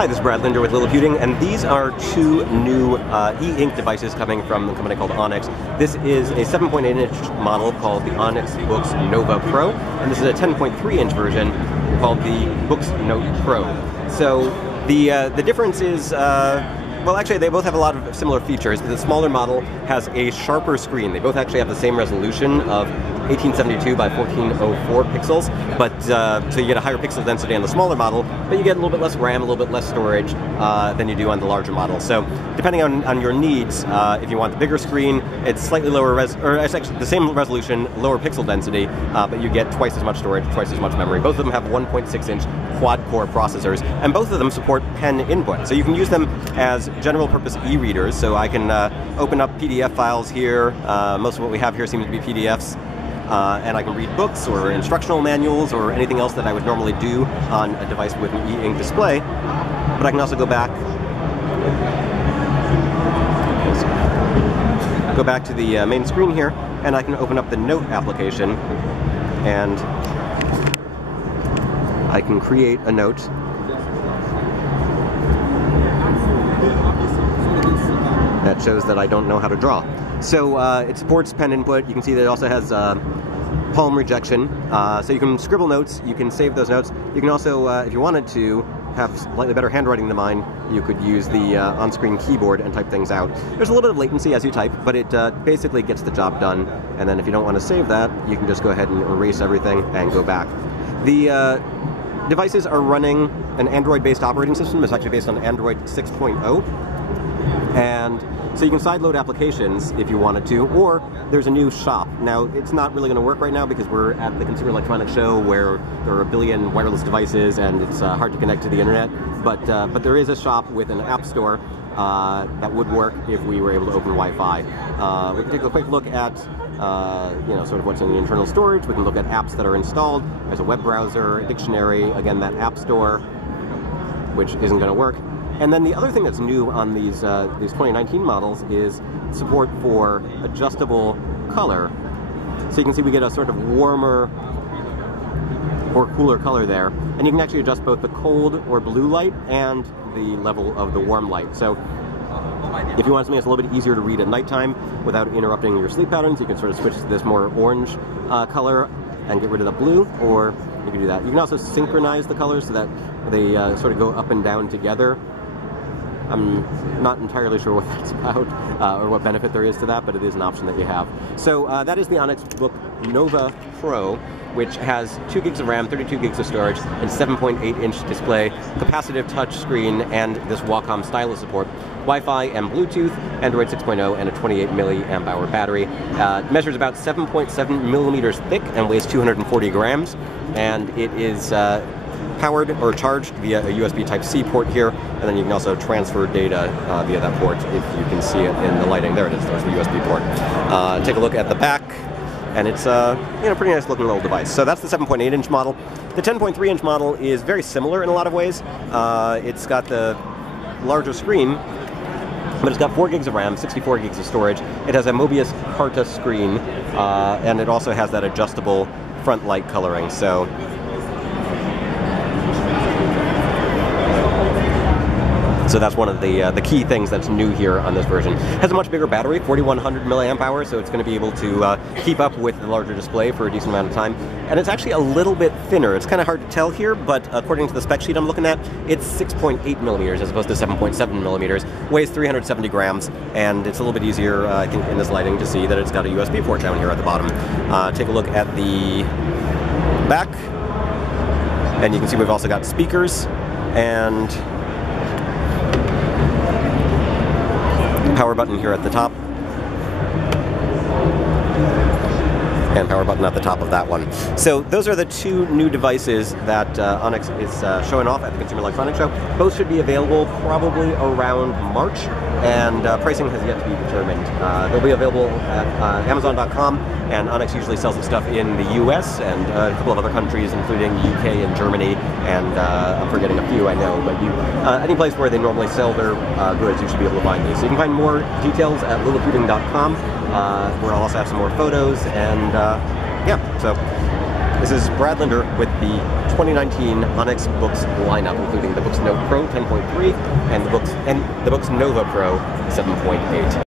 Hi, this is Brad Linder with Lilliputiting, and these are two new e-ink devices coming from a company called Onyx. This is a 7.8-inch model called the Onyx Boox Nova Pro, and this is a 10.3-inch version called the Boox Note Pro. So the difference is, well, actually, they both have a lot of similar features. The smaller model has a sharper screen. They both actually have the same resolution of 1872 by 1404 pixels, but so you get a higher pixel density on the smaller model, but you get a little bit less RAM, a little bit less storage than you do on the larger model. So depending on your needs, if you want the bigger screen, it's slightly lower or it's actually the same resolution, lower pixel density, but you get twice as much storage, twice as much memory. Both of them have 1.6-inch quad-core processors, and both of them support pen input. So you can use them as general-purpose e-readers. So I can open up PDF files here. Most of what we have here seems to be PDFs. And I can read books or instructional manuals or anything else that I would normally do on a device with an e-ink display. But I can also go back to the main screen here, and I can open up the Note application, and I can create a note. That shows that I don't know how to draw. So it supports pen input. You can see that it also has palm rejection. So you can scribble notes, you can save those notes. You can also, if you wanted to, have slightly better handwriting than mine, you could use the on-screen keyboard and type things out. There's a little bit of latency as you type, but it basically gets the job done. And then if you don't want to save that, you can just go ahead and erase everything and go back. The devices are running an Android-based operating system. It's actually based on Android 6.0. And so you can sideload applications if you wanted to, or there's a new shop. Now, it's not really going to work right now because we're at the Consumer Electronics Show where there are a billion wireless devices and it's hard to connect to the internet. But there is a shop with an app store that would work if we were able to open Wi-Fi. We can take a quick look at you know, sort of what's in the internal storage. We can look at apps that are installed. There's a web browser, a dictionary, again, that app store, which isn't going to work. And then the other thing that's new on these 2019 models is support for adjustable color. So you can see we get a sort of warmer or cooler color there. And you can actually adjust both the cold or blue light and the level of the warm light. So if you want something that's a little bit easier to read at nighttime without interrupting your sleep patterns, you can sort of switch to this more orange color and get rid of the blue, or you can do that. You can also synchronize the colors so that they sort of go up and down together. I'm not entirely sure what that's about or what benefit there is to that, but it is an option that you have. So that is the Onyx Boox Nova Pro, which has 2 gigs of RAM, 32 gigs of storage, and 7.8-inch display, capacitive touch screen, and this Wacom stylus support, Wi-Fi and Bluetooth, Android 6.0, and a 28 milliamp hour battery. It measures about 7.7 millimeters thick and weighs 240 grams, and it is powered or charged via a USB Type-C port here, and then you can also transfer data via that port if you can see it in the lighting. There it is, there's the USB port. Take a look at the back, and it's you know, pretty nice looking little device. So that's the 7.8-inch model. The 10.3-inch model is very similar in a lot of ways. It's got the larger screen, but it's got 4 gigs of RAM, 64 gigs of storage. It has a Mobius Carta screen, and it also has that adjustable front light coloring. So that's one of the key things that's new here on this version. It has a much bigger battery, 4,100 milliamp hours, so it's going to be able to keep up with the larger display for a decent amount of time. And it's actually a little bit thinner. It's kind of hard to tell here, but according to the spec sheet I'm looking at, it's 6.8 millimeters as opposed to 7.7 millimeters. Weighs 370 grams, and it's a little bit easier, I think, in this lighting to see that it's got a USB port down here at the bottom. Take a look at the back, and you can see we've also got speakers and power button here at the top, and power button at the top of that one. So those are the two new devices that Onyx is showing off at the Consumer Electronics Show. Both should be available probably around March, and pricing has yet to be determined. They'll be available at Amazon.com, and Onyx usually sells the stuff in the US and a couple of other countries, including UK and Germany, and I'm forgetting a few, I know, but any place where they normally sell their goods, you should be able to find these. So you can find more details at lilliputiting.com, where I'll also have some more photos, and yeah, so This is Brad Linder with the 2019 Onyx Boox lineup, including the Boox Note Pro 10.3 and the Boox Nova Pro 7.8.